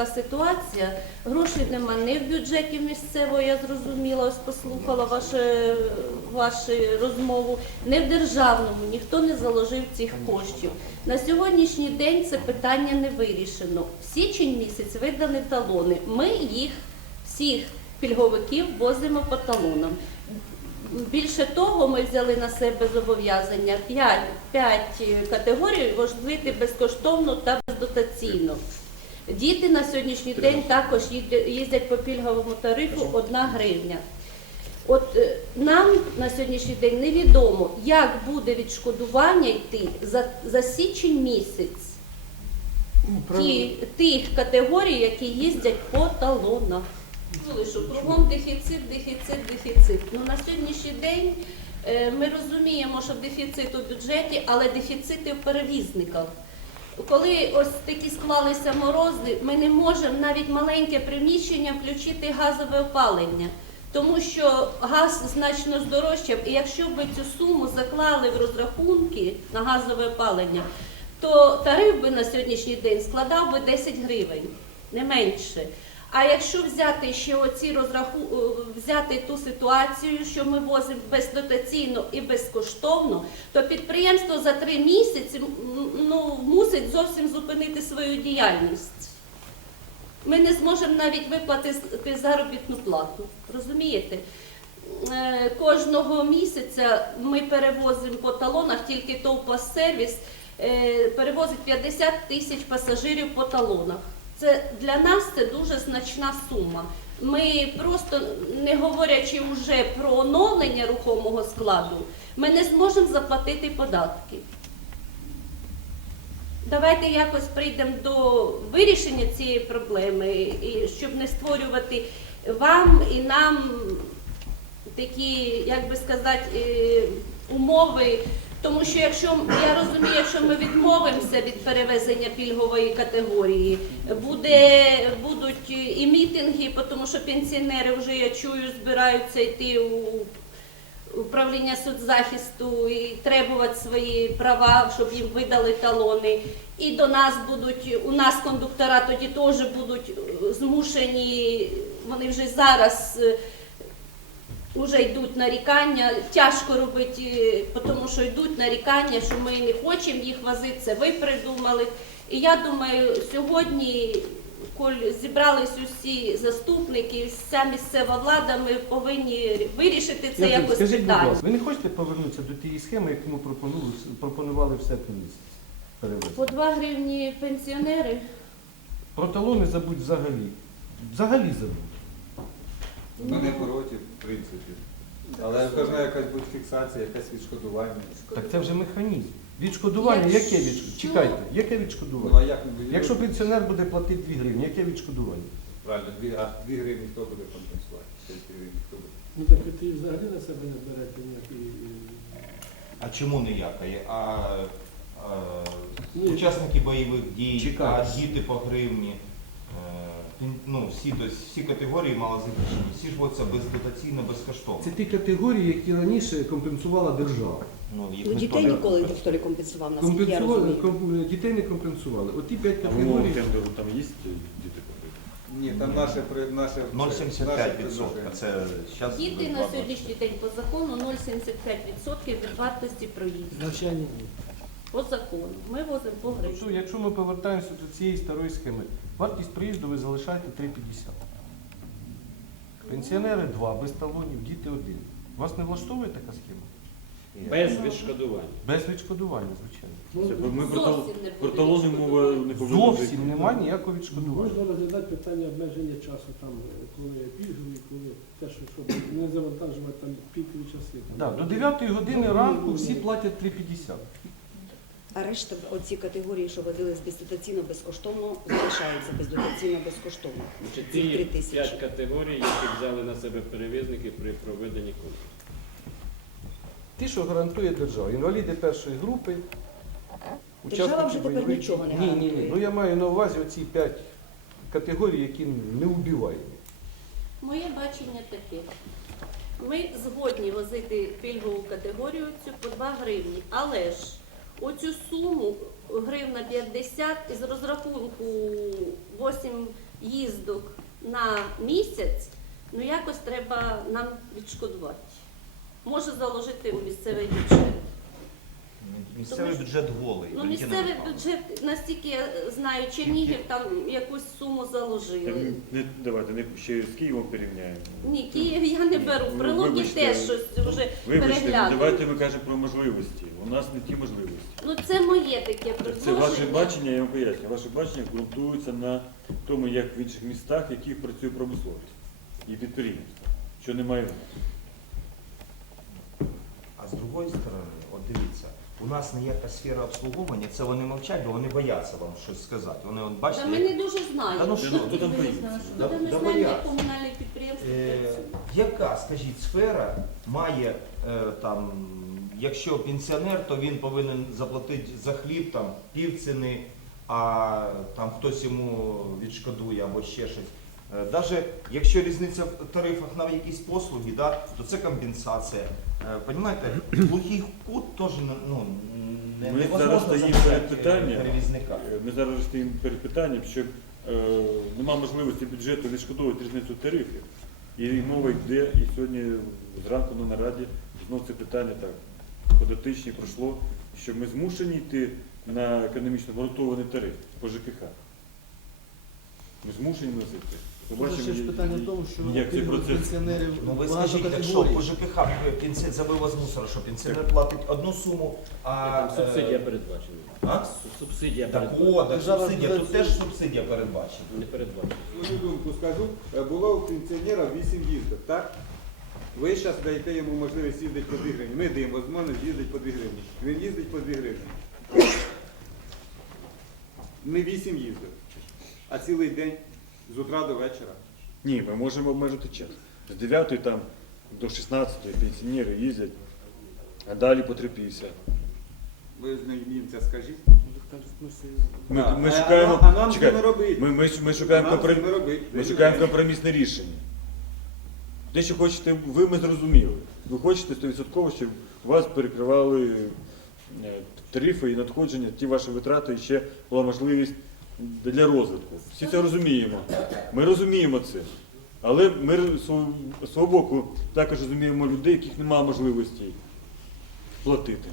Така ситуація. Грошей нема ні в бюджеті місцевого, я зрозуміла, ось послухала ваше, вашу розмову, ні в державному, ніхто не заложив цих коштів. На сьогоднішній день це питання не вирішено. В січень місяць видані талони. Ми їх всіх пільговиків возимо по талонам. Більше того, ми взяли на себе зобов'язання 5, 5 категорій возити безкоштовно та бездотаційно. Діти на сьогоднішній день також їздять по пільговому тарифу 1 гривня. От е, нам на сьогоднішній день невідомо, як буде відшкодування йти за, за січень місяць ті, тих категорій, які їздять по талонах. Чули, що кругом дефіцит, дефіцит, дефіцит. Ну на сьогоднішній день е, ми розуміємо, що дефіцит у бюджеті, але дефіцити в перевізниках. Коли ось такі склалися морози, ми не можемо навіть маленьке приміщення включити газове опалення, тому що газ значно здорожчав, і якщо б цю суму заклали в розрахунки на газове опалення, то тариф би на сьогоднішній день складав би 10 гривень, не менше. А якщо взяти ще оці розраху... е, взяти ту ситуацію, що ми возимо бездотаційно і безкоштовно, то підприємство за три місяці ну, мусить зовсім зупинити свою діяльність. Ми не зможемо навіть виплатити заробітну плату. Розумієте? Е, Кожного місяця ми перевозимо по талонах, тільки ТОВ-сервіс е, перевозить 50 тисяч пасажирів по талонах. Це для нас це дуже значна сума. Ми просто не говорячи вже про оновлення рухомого складу, ми не зможемо заплатити податки. Давайте якось прийдемо до вирішення цієї проблеми, і щоб не створювати вам і нам такі, як би сказати, е, умови. Тому що якщо я розумію, якщо ми відмовимося від перевезення пільгової категорії, буде будуть і мітинги, тому що пенсіонери вже я чую збираються йти у управління соцзахисту і требувати свої права, щоб їм видали талони. І до нас будуть, у нас кондуктора тоді теж будуть е, змушені, вони вже зараз вже йдуть нарікання, тяжко робити, е, тому що йдуть нарікання, що ми не хочемо їх возити, це ви придумали. І я думаю, сьогодні, коли зібрались усі заступники, вся місцева влада, ми повинні вирішити це Яким, якось Скажіть, будь питання. ласка, ви не хочете повернутися до тієї схеми, яку ми пропонували, пропонували в серпні місяці? По 2 гривні пенсіонери. Про талони забудь взагалі. Взагалі забудь. Ми не проти, в принципі. Але повинна якась бути фіксація, якесь відшкодування. Так це вже механізм. Відшкодування, яке відшкодування? Чекайте, яке Ну а відшкодування? як ми? Якщо пенсіонер буде платити 2 гривні, яке відшкодування? Правильно, дві, а дві гривні хто буде компенсувати? Хто буде? Ну так тоді взагалі на себе не берете ніякої. А чому ніякої? А, а Ні. учасники бойових дій, Чекаю. а діти по гривні. Ну, всі, тобто, всі категорії малозахищені, всі ж це бездотаційно, безкоштовно. Це ті категорії, які раніше компенсувала держава. Ну, їх Ну, ніхто дітей не- ніколи ніхто не компенсував, наскільки я Компенсували, розумію. ком- дітей не компенсували. Оті 5 А категорій. умови тендеру там є діти Ні, там наше при- наше 0,75%. Це зараз Діти на сьогоднішній день по закону 0,75% від вартості проїзду. Навчання. По закону. Ми возимо по гривні. Тобто, якщо ми повертаємося до цієї старої схеми, вартість приїзду ви залишаєте 3,50. Пенсіонери 2, без талонів, діти 1. Вас не влаштовує така схема? без відшкодування. Без відшкодування, звичайно. Ми про, талони мова не повинна Зовсім немає ніякого відшкодування. Можна розглядати питання обмеження часу, там, коли пільгові, коли те, що щоб не завантажувати там пікові часи. Там. Да, до 9 години ранку всі платять 3,50. А решта оці категорії, що водились бездотаційно безкоштовно, залишаються бездотаційно безкоштовно. Ці ті три тисячі. п'ять категорій, які взяли на себе перевізники при проведенні конкурсу. Ті, що гарантує держава. Інваліди першої групи, Держава вже тепер бойових нічого не Ні, ні, ні. Ну я маю на увазі оці 5 категорій, які не убивають. Моє бачення таке. Ми згодні возити пільгову категорію цю по 2 гривні, але ж оцю суму гривна 50 із розрахунку 8 їздок на місяць, ну якось треба нам відшкодувати. Може заложити у місцевий бюджет. Місцевий бюджет голий. Ну, Валентина місцевий Михайлівна. бюджет, наскільки я знаю, Чернігів там якусь суму заложили. не, давайте не ще з Києвом порівняємо. Ні, Київ я не беру. В Ну, Прилуки вибачте, теж щось вже Вибачте, ну, давайте переглянули. ми кажемо про можливості. У нас не ті можливості. Ну це моє таке Це предложення. ваше бачення, я вам поясню. Ваше бачення ґрунтується на тому, як в інших містах, в яких працює промисловість і підприємство, що немає в нас. А з другої сторони, от дивіться, у нас не є та сфера обслуговування, це вони мовчать, бо вони бояться вам щось сказати. Вони от Та ми не дуже знаємо. Та ну що що, там боїться? Да- Та ми да знаємо, як бояться. комунальне підприємство Е, працює. яка, скажіть, сфера має е, там, якщо пенсіонер, то він повинен заплатити за хліб там півціни, а там хтось йому відшкодує або ще щось. Е, Даже якщо різниця в тарифах на якісь послуги, да, то це компенсація. Е, Понімаєте, глухий кут теж ну, не Ми невозможно зараз стоїмо перед питанням. перевізника. Е, Ми зараз стоїмо перед питанням, що е, нема можливості бюджету відшкодовувати різницю тарифів. І мова йде, і сьогодні зранку на нараді знов це питання так по дотичні пройшло, що ми змушені йти на економічно обґрунтований тариф по ЖКХ. Ми змушені носити. Може, ще ж питання в тому, що як цей процес. пенсіонерів Ну ви багато скажіть, якщо категорій. по ЖКХ пенсія за вивоз мусора, що пенсіонер платить одну суму, а Там субсидія е, передбачена. а? Субсидія Так передбачена. о, так Держава субсидія, тут теж субсидія передбачена. Не передбачена. Свою думку скажу, Е, було у пенсіонера 8 їздок, так? Ви зараз даєте йому можливість їздити по 2 гривні. Ми даємо можливість їздити по 2 гривні. Він їздить по 2 гривні. Не 8 їздок, а цілий день з утра до вечора. Ні, ми можемо обмежити час. З 9 там до 16 пенсіонери їздять, а далі по 3,50. Ви з ним їм це скажіть. Ми, ми а- шукаємо, а нам чекай, це не ми, ми, ми шукаємо, Нам це не ми шукаємо компромісне рішення. Те, що хочете ви, ми зрозуміли. Ви хочете 100%, щоб вас перекривали е, тарифи і надходження, ті ваші витрати, і ще була можливість для розвитку. Всі це розуміємо. Ми розуміємо це. Але ми з свого- боку також розуміємо людей, яких немає можливості платити.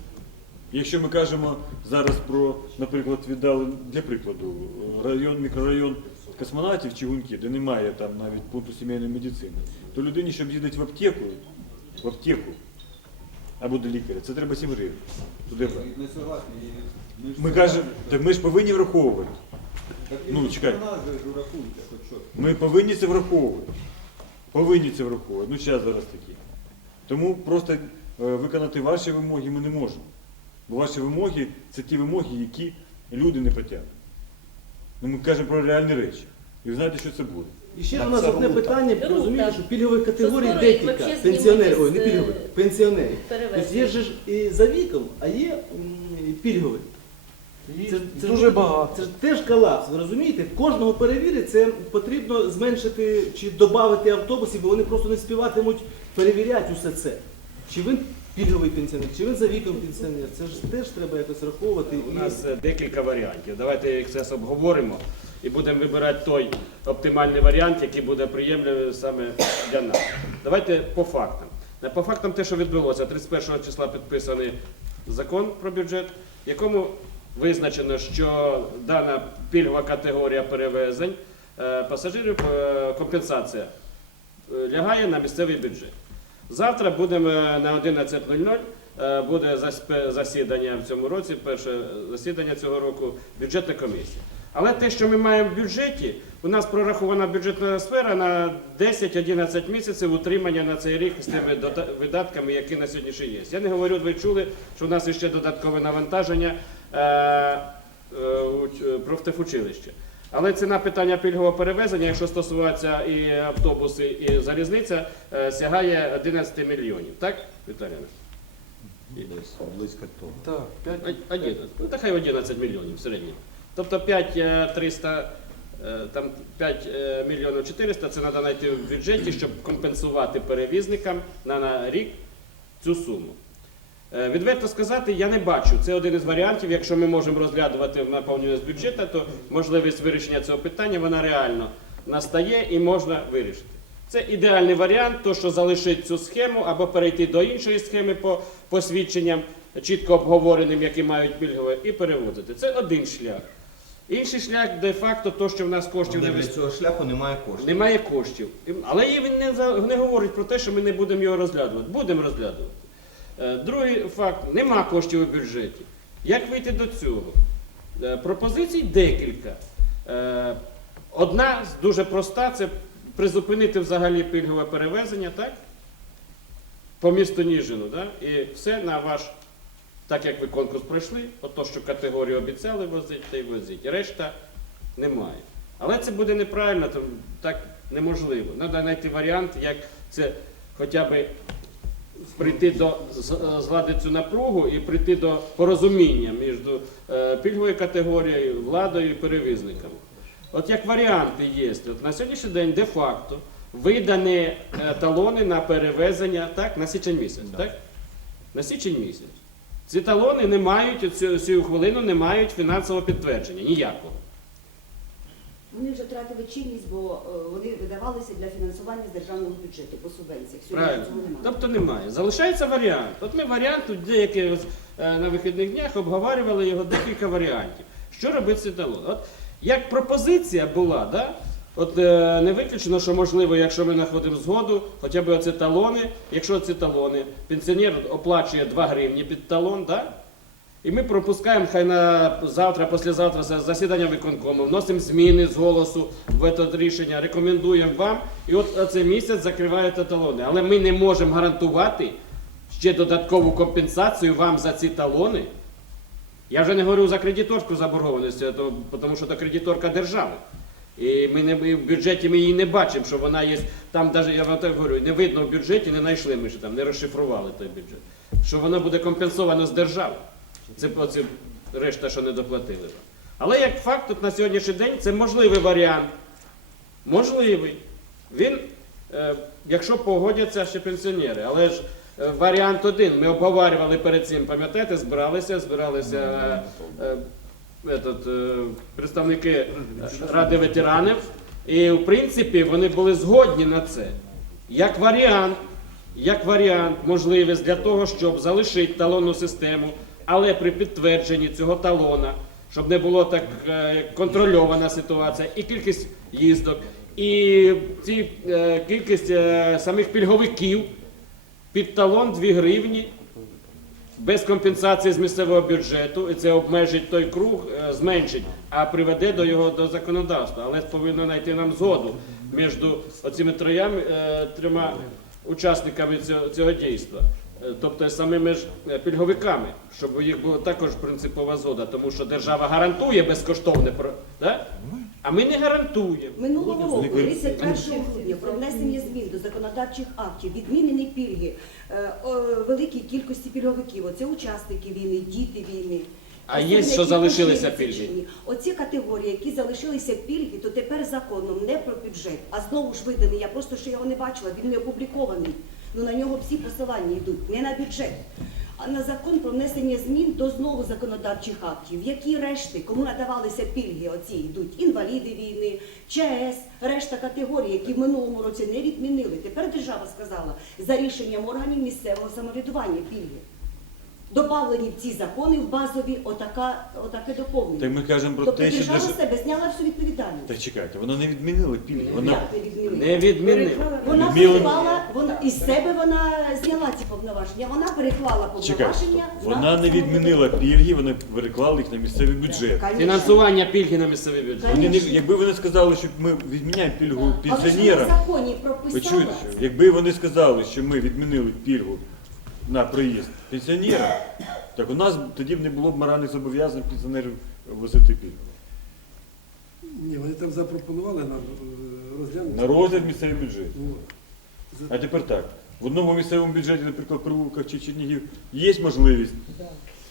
Якщо ми кажемо зараз про, наприклад, віддали для прикладу район, мікрорайон космонавтів чи гуньки, де немає там навіть пункту сімейної медицини, то людині, щоб їздити в аптеку, в аптеку або до лікаря, це треба 7 гривень. Туди брати. Ми кажемо, так ми ж повинні враховувати. Так ну, чекай. Ми повинні це враховувати. Повинні це враховувати. Ну, час зараз такий. Тому просто е, виконати ваші вимоги ми не можемо. Бо ваші вимоги це ті вимоги, які люди не потягнуть. Ну, ми кажемо про реальні речі. І ви знаєте, що це буде. І ще Так, у нас одне питання, Рута. розумієте, що пільгових категорій скоро декілька. їх вообще Пенсіонерів, ой, знімуть не з, пільгових, е, пенсіонерів. перевезення. Тобто є ж і за віком, а є м, і пільгові. Це, ж- це Дуже багато. Це ж теж колапс, ви розумієте? Кожного перевірити, це потрібно зменшити чи додати автобусів, бо вони просто не співатимуть перевіряти усе це. Чи він пільговий пенсіонер, чи він за віком пенсіонер. Це ж теж треба якось раховувати. У І- нас е, декілька варіантів. Давайте їх зараз обговоримо і будемо вибирати той оптимальний варіант, який буде приємливий саме для нас. Давайте по фактам. Е, По фактам те, що відбулося, 31 числа підписаний закон про бюджет, в якому визначено, що дана пільгова категорія перевезень е, пасажирів е, компенсація е, лягає на місцевий бюджет. Завтра будемо на 11.00 е, буде засідання в цьому році, перше засідання цього року, бюджетна комісія. Але те, що ми маємо в бюджеті, у нас прорахована бюджетна сфера на 10-11 місяців утримання на цей рік з тими видатками, які на сьогоднішній є. Я не говорю, ви чули, що у нас ще додаткове навантаження е, е, уч- профтехучилища. Але ціна питання пільгового перевезення, якщо стосуватися і автобуси, і залізниця, е, сягає 11 мільйонів. Так, Віталіна? Десь близько того. Так, п'ять. Од- 11. Ну, та хай 11 мільйонів в середньому. Тобто 5 е, 300, е, там 5 е, мільйонів 400 це треба знайти в бюджеті, щоб компенсувати перевізникам на, на рік цю суму. Е, Відверто сказати, я не бачу. Це один із варіантів. Якщо ми можемо розглядувати в наповнюваність бюджету, то можливість вирішення цього питання вона реально настає і можна вирішити. Це ідеальний варіант, то що залишить цю схему або перейти до іншої схеми по посвідченням, чітко обговореним, які мають пільгове, і переводити. Це один шлях. Інший шлях, де-факто, то, що в нас коштів не Але цього шляху немає коштів. Немає коштів. Але він не, не говорить про те, що ми не будемо його розглядувати. Будемо розглядувати. Е, Другий факт нема коштів у бюджеті. Як вийти до цього? Е, Пропозицій декілька. Е, Одна дуже проста це призупинити взагалі пільгове перевезення, так? По місту Ніжину, так? І все на ваш, так як ви конкурс пройшли, ото що категорію обіцяли возити, та й возіть. Решта немає. Але це буде неправильно, так неможливо. Треба знайти варіант, як це хоча б прийти до з- цю напругу і прийти до порозуміння між е, пільговою категорією, владою і перевізниками. От як варіанти є, от на сьогоднішній день де-факто видані е, талони на перевезення так, на січень місяць. Так? На січень місяць. Ці талони не мають, цю, цю хвилину не мають фінансового підтвердження, ніякого. Вони вже втратили чинність, бо е, вони видавалися для фінансування з державного бюджету по субвенціях. Сьогодні Правильно. цього немає. Тобто немає. Залишається варіант. От ми варіант тут деякі е, на вихідних днях обговорювали його декілька варіантів. Що робити з цим? От як пропозиція була, да? От е, не виключено, що можливо, якщо ми знаходимо згоду, хоча б оці талони, якщо ці талони, пенсіонер оплачує 2 гривні під талон, да? І ми пропускаємо хай на завтра, післязавтра засідання виконкому, вносимо зміни з голосу в це рішення, рекомендуємо вам. І от цей місяць закриваєте талони. Але ми не можемо гарантувати ще додаткову компенсацію вам за ці талони. Я вже не говорю за кредиторську заборгованість, тому що це кредиторка держави. І ми не і в бюджеті ми її не бачимо, що вона є. Там навіть я вам так говорю, не видно в бюджеті, не знайшли ми ще там, не розшифрували той бюджет. Що воно буде компенсовано з держави. Це оці решта, що не доплатили. Але як факт, тут на сьогоднішній день це можливий варіант. Можливий. Він, е, якщо погодяться ще пенсіонери, але ж е, варіант один. Ми обговорювали перед цим, пам'ятаєте, збиралися, збиралися е, е, е, представники Ради ветеранів. І в принципі вони були згодні на це. Як варіант, як варіант, можливість для того, щоб залишити талонну систему, але при підтвердженні цього талона, щоб не було так е, контрольована ситуація, і кількість їздок, і ці, е, кількість е, самих пільговиків під талон 2 гривні без компенсації з місцевого бюджету, і це обмежить той круг, зменшить, а приведе до його до законодавства. Але повинно знайти нам згоду між оцими трьома учасниками цього, цього дійства. Е, Тобто самими ж е, пільговиками, щоб у їх була також принципова згода, тому що держава гарантує безкоштовне про да? а ми не гарантуємо. Минулого року, Вони кажуть, 31 грудня, про внесення змін до законодавчих актів, відмінені пільги е, о, великій кількості пільговиків. Оце учасники війни, діти війни. А є, що залишилися пільги пільги? Оці категорії, які залишилися пільги, то тепер законом не про бюджет, а знову ж виданий. Я просто ще його не бачила, він не опублікований. Ну на нього всі посилання йдуть, не на бюджет. А на закон про внесення змін до знову законодавчих актів, які решти, кому надавалися пільги, оці йдуть інваліди війни, ЧАЕС, решта категорій, які в минулому році не відмінили. Тепер держава сказала за рішенням органів місцевого самоврядування пільги. Добавлені в ці закони в базові отака, отаке доповнення. Так ми кажемо про тобто те, що держава держ- з себе зняла всю відповідальність. Так чекайте, вона не відмінила пільги. Вона Як не відмінила? Не відмінили. Вона Відмінила- переклала, вона із себе вона зняла ці повноваження. Вона переклала чекайте, повноваження. стоп. на вона не відмінила пільги, вона переклали їх на місцевий бюджет. Конечно. Фінансування пільги на місцевий бюджет. Вони не, якби вони сказали, що ми відміняємо пільгу Але ж вона в пенсіонера, законі ви чуєте, що якби вони сказали, що ми відмінили пільгу на проїзд пенсіонера, так у нас б тоді б не було б моральних зобов'язань пенсіонерів возити пільгу. Ні, вони там запропонували нам е, розглянути. На розгляд місцевий бюджет. Ну, за- А тепер так. В одному місцевому бюджеті, наприклад, при Луках чи Чернігів, є можливість,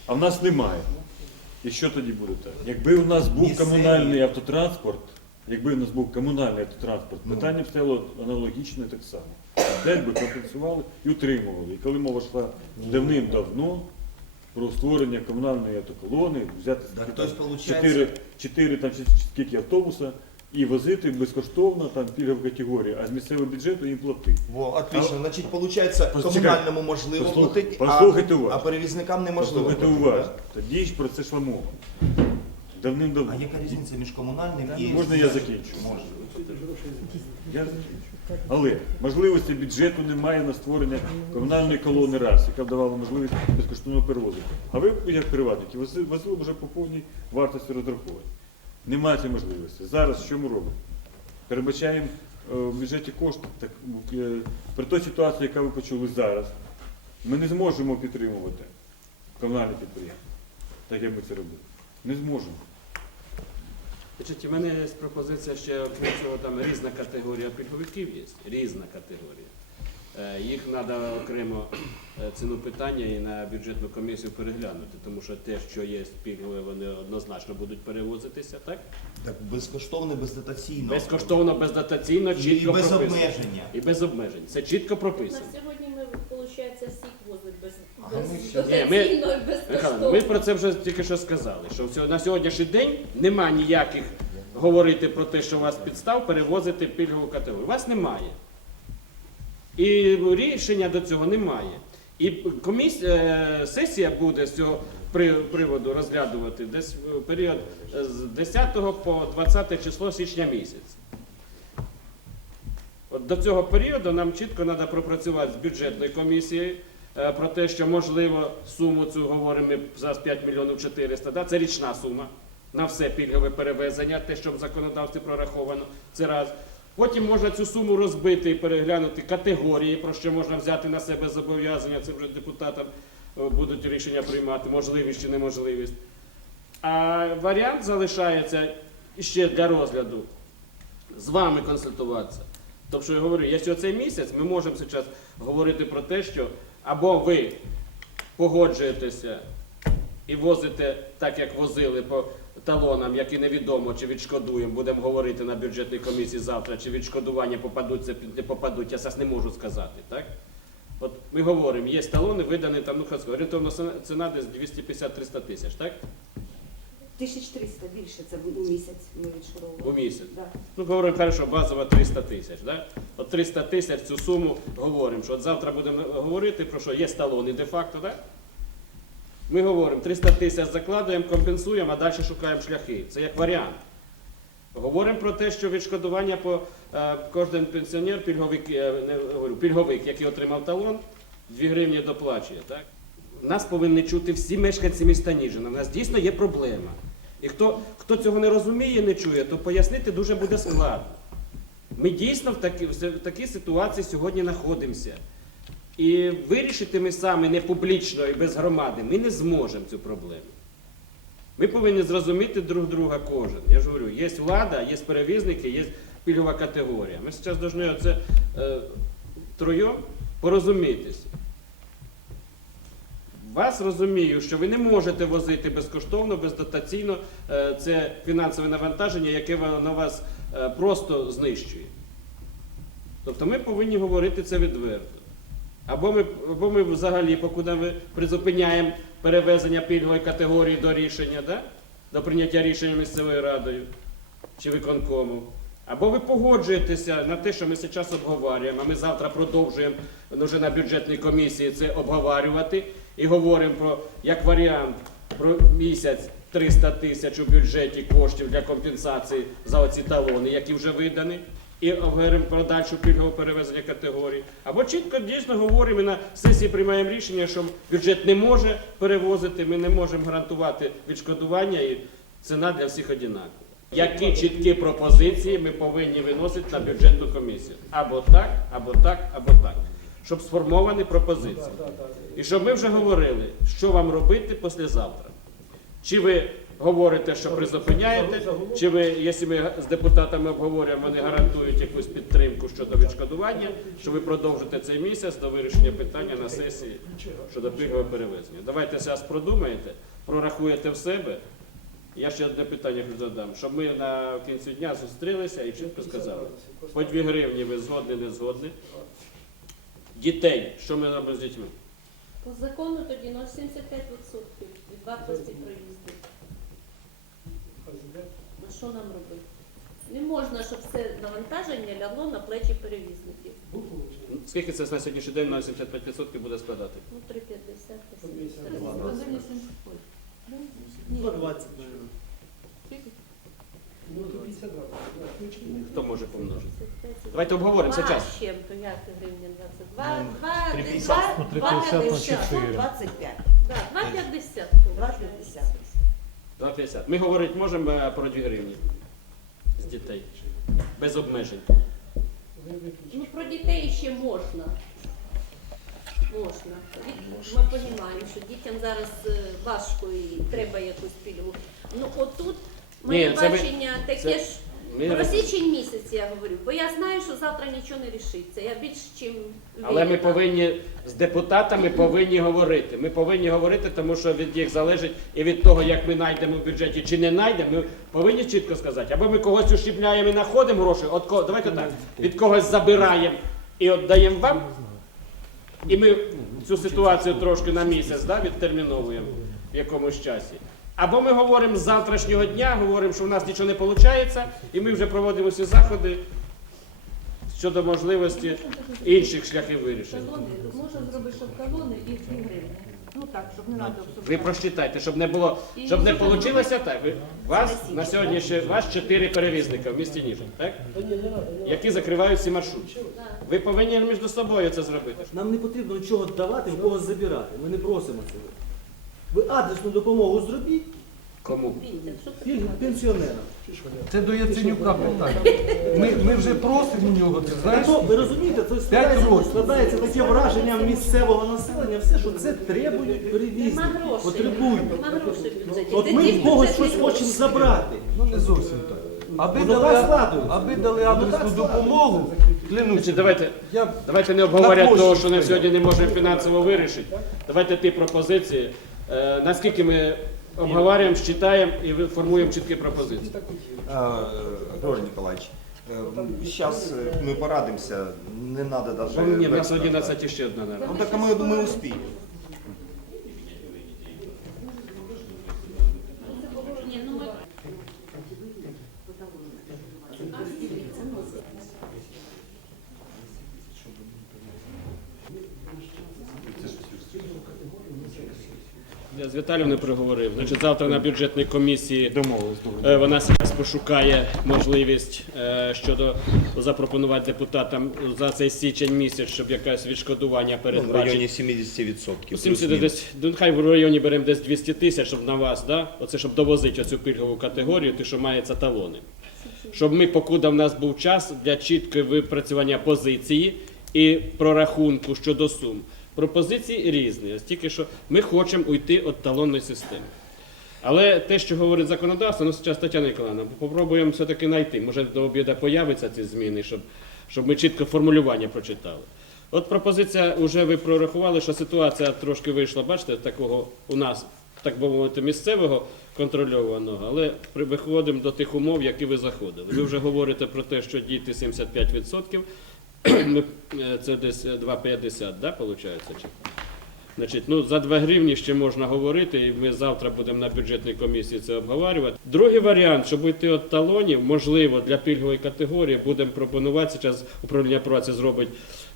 а в нас немає. І що тоді буде так? Якби у нас був Місцеві. комунальний автотранспорт, якби у нас був комунальний автотранспорт, Ну. питання б стало аналогічне так само. День би компенсували і утримували. І коли мова йшла давним-давно про створення комунальної автоколони, взяти там, получається- чотири, чотири там чи скільки автобуса і возити безкоштовно там пільгові категорії, а з місцевого бюджету їм платити. Во, отлично. Значить, получається, Послухай, комунальному можливо послух- платити, а, послухайте уважно. а перевізникам неможливо. Послухайте платити, уважно. Тоді ж про це йшла мова. Давним-давно. А яка різниця між комунальним і... Можна я закінчу? Можна. Я закінчу. Але можливості бюджету немає на створення комунальної колони раз, яка б давала можливість безкоштовно перевозити. А ви, як приватники, вози- возили вже по повній вартості розраховані. Немає цієї можливості. Зараз що ми робимо? Передбачаємо е, в бюджеті кошти. Так, е, при той ситуації, яка ви почули зараз, ми не зможемо підтримувати комунальне підприємство, так як ми це робили. Не зможемо. Значить, у мене є пропозиція ще окрім цього, там різна категорія пільговиків є. Різна категорія. Е, Їх треба окремо е, ціну питання і на бюджетну комісію переглянути, тому що те, що є пільгове, вони однозначно будуть перевозитися, так? Так безкоштовно, бездотаційно. Безкоштовно, бездотаційно, І без прописано. обмеження. І без обмежень. Це чітко прописано. На сьогодні ми, виходить, всіх возить без, Ага, ми без щас- Ні, ми- і Михайло, безкоштовно. ми про це вже тільки що сказали, що всього- на сьогоднішній день нема ніяких говорити про те, що у вас підстав перевозити пільгову категорію. У вас немає. І рішення до цього немає. І коміс... е, сесія буде з цього при- приводу розглядувати десь в період е, з 10 по 20 число січня місяця. От до цього періоду нам чітко треба пропрацювати з бюджетною комісією про те, що можливо суму цю говоримо зараз 5 мільйонів 400, да? це річна сума на все пільгове перевезення, те, що в законодавстві прораховано, це раз. Потім можна цю суму розбити і переглянути категорії, про що можна взяти на себе зобов'язання, це вже депутатам е, будуть рішення приймати, можливість чи неможливість. А варіант залишається ще для розгляду з вами консультуватися. Тобто, що я говорю, якщо цей місяць, ми можемо зараз говорити про те, що або ви погоджуєтеся і возите так, як возили по талонам, які невідомо, чи відшкодуємо, будемо говорити на бюджетній комісії завтра, чи відшкодування попадуться, не попадуть, я зараз не можу сказати. Так? От ми говоримо, є талони, видані там, ну скажу, ціна десь 250-300 тисяч, так? 1300 більше це у місяць ми У відшкодовували. місяць. Да. Ну, говоримо, хорошо, базово 300 тисяч. Да? От 300 тисяч цю суму говоримо, що от завтра будемо говорити про що є талони де-факто, да? Ми говоримо, 300 тисяч закладуємо, компенсуємо, а далі шукаємо шляхи. Це як варіант. Говоримо про те, що відшкодування по е, кожен пенсіонер, пільговик, е, не говорю, пільговик, який отримав талон, 2 гривні доплачує. Так? Нас повинні чути всі мешканці міста Ніжина. У нас дійсно є проблема. І хто, хто цього не розуміє, не чує, то пояснити дуже буде складно. Ми дійсно в такій, в такій ситуації сьогодні знаходимося. І вирішити ми самі не публічно і без громади, ми не зможемо цю проблему. Ми повинні зрозуміти друг друга кожен. Я ж говорю, є влада, є перевізники, є пільгова категорія. Ми зараз повинні оце е, троєм порозумітися. Вас розумію, що ви не можете возити безкоштовно, бездотаційно. Е, Це фінансове навантаження, яке на вас е, просто знищує. Тобто ми повинні говорити це відверто. Або ми, або ми взагалі, покуди ми призупиняємо перевезення пільгової категорії до рішення, да? до прийняття рішення місцевою радою чи виконкому. Або ви погоджуєтеся на те, що ми зараз обговорюємо, а ми завтра продовжуємо ну, вже на бюджетній комісії це обговорювати і говоримо про як варіант про місяць 300 тисяч у бюджеті коштів для компенсації за оці талони, які вже видані. І обговоримо подальшу пільгове перевезення категорій. Або чітко дійсно говоримо і на сесії приймаємо рішення, що бюджет не може перевозити, ми не можемо гарантувати відшкодування і ціна для всіх одинакова. Які чіткі пропозиції ми повинні виносити на бюджетну комісію? Або так, або так, або так. Щоб сформовані пропозиції. І щоб ми вже говорили, що вам робити післязавтра. Чи ви говорите, що призупиняєте, чи ви, якщо ми з депутатами обговорюємо, вони гарантують якусь підтримку щодо відшкодування, що ви продовжите цей місяць до вирішення питання на сесії щодо пільгового перевезення. Давайте зараз продумаєте, прорахуєте в себе. Я ще одне питання задам, щоб ми на кінці дня зустрілися і чітко сказали, по 2 гривні ви згодні, не згодні дітей. Що ми робимо з дітьми? По закону тоді на 75% від вартості проїзду. Ну що нам робити? Не можна, щоб все навантаження лягло на плечі перевізників. Скільки це на сьогоднішній день 0,75% буде складати? Ну, 3,50. 120. Хто може помножити? Давайте обговоримо це час. з чим-то, як гривень 22? Ну, Два, 3,50. два, Ну, 2,50. 25. Да, 2,50. 2,50. 2,50. Ми говорити можемо е, про 2 гривні з дітей. Без обмежень. Ну, про дітей ще можна. Можна. Від- Ми розуміємо, що дітям зараз е, важко і треба якусь пільгу. Ну, отут моє Ні, це ми- бачення таке це- ж. Ми- Про січень місяць я говорю, бо я знаю, що завтра нічого не рішиться. Я більш чим Але ми повинні з депутатами повинні говорити. Ми повинні говорити, тому що від їх залежить і від того, як ми знайдемо в бюджеті чи не знайдемо, ми повинні чітко сказати. Або ми когось ущіпляємо і знаходимо гроші, от кого, давайте так, від когось забираємо і віддаємо вам. І ми цю ситуацію трошки на місяць да, відтерміновуємо в якомусь часі. Або ми говоримо з завтрашнього дня, говоримо, що в нас нічого не виходить, і ми вже проводимо всі заходи щодо можливості інших шляхів вирішення. Можна зробити щоб шаблони і 2 гривні. Ну так, щоб не треба Ви обсуждати. просчитайте, щоб не було, щоб не вийшло так. Ви, вас на сьогодні ще вас чотири перевізника в місті Ніжин, так? Які закривають всі маршрути. Ви повинні між собою це зробити. Нам не потрібно нічого давати, в когось забирати. Ми не просимо цього. Ви адресну допомогу зробіть Кому? Це пенсіонерам. Це до Яценюка питання. Ми, ми вже просимо у нього, ти знаєш? Ну, ви розумієте, це складається, років. складається таке враження в місцевого населення, все, що це требують Нема грошей. потребують. Нема грошей в бюджеті. От ми в когось щось хочемо забрати. Ну не зовсім так. Аби дали, так складується. аби дали адресну допомогу, Значить, давайте, я давайте не На площі того, що ми сьогодні не можемо фінансово вирішити. Давайте ті пропозиції. Е, наскільки ми обговорюємо, читаємо і ви- формуємо чіткі пропозиції. Григорий Николаевич, сейчас мы порадимся, не надо даже... Ну, ні, в нас вести 11 і ще одна, наверное. Ну так а мы, мы успеем. З Віталією. Значить, завтра на бюджетній комісії е, вона зараз пошукає можливість е, щодо запропонувати депутатам за цей січень місяць, щоб якесь відшкодування Ну, в передбачити. районе 70%. 70 десь, ну, нехай в районі беремо десь 200 тисяч, щоб на вас, да? оце щоб довозити оцю пільгову категорію, ти що мається талони. Щоб ми, покуда в нас був час для чіткої випрацювання позиції і прорахунку щодо сум. Пропозиції різні, тільки що ми хочемо уйти від талонної системи. Але те, що говорить законодавство, ну зараз Тетяна Ніколаївна, попробуємо все-таки знайти. Може до обіду появляться ці зміни, щоб, щоб ми чітко формулювання прочитали. От пропозиція, вже ви прорахували, що ситуація трошки вийшла, бачите, такого у нас, так би мовити, місцевого контрольованого, але виходимо до тих умов, які ви заходили. Ви вже говорите про те, що діти 75%, ми, е, це десь 2,50, да, виходить? Чи? Значить, ну за 2 гривні ще можна говорити, і ми завтра будемо на бюджетній комісії це обговорювати. Другий варіант, щоб уйти від талонів, можливо, для пільгової категорії будемо пропонувати. Зараз управління праці зробить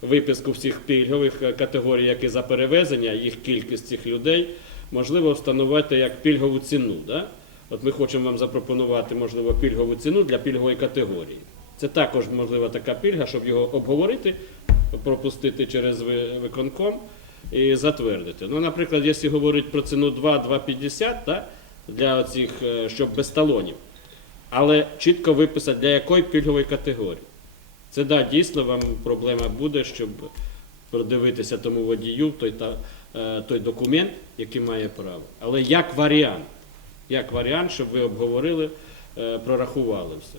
виписку всіх пільгових е, категорій, які за перевезення, їх кількість цих людей, можливо, встановити як пільгову ціну. Да? От ми хочемо вам запропонувати, можливо, пільгову ціну для пільгової категорії. Це також можлива така пільга, щоб його обговорити, пропустити через виконком і затвердити. Ну, наприклад, якщо говорити про ціну 2-2,50 для оцих, е, щоб без талонів, але чітко виписати, для якої пільгової категорії. Це да, дійсно вам проблема буде, щоб продивитися тому водію той, та, е, той документ, який має право. Але як варіант, як варіант, щоб ви обговорили, прорахували все.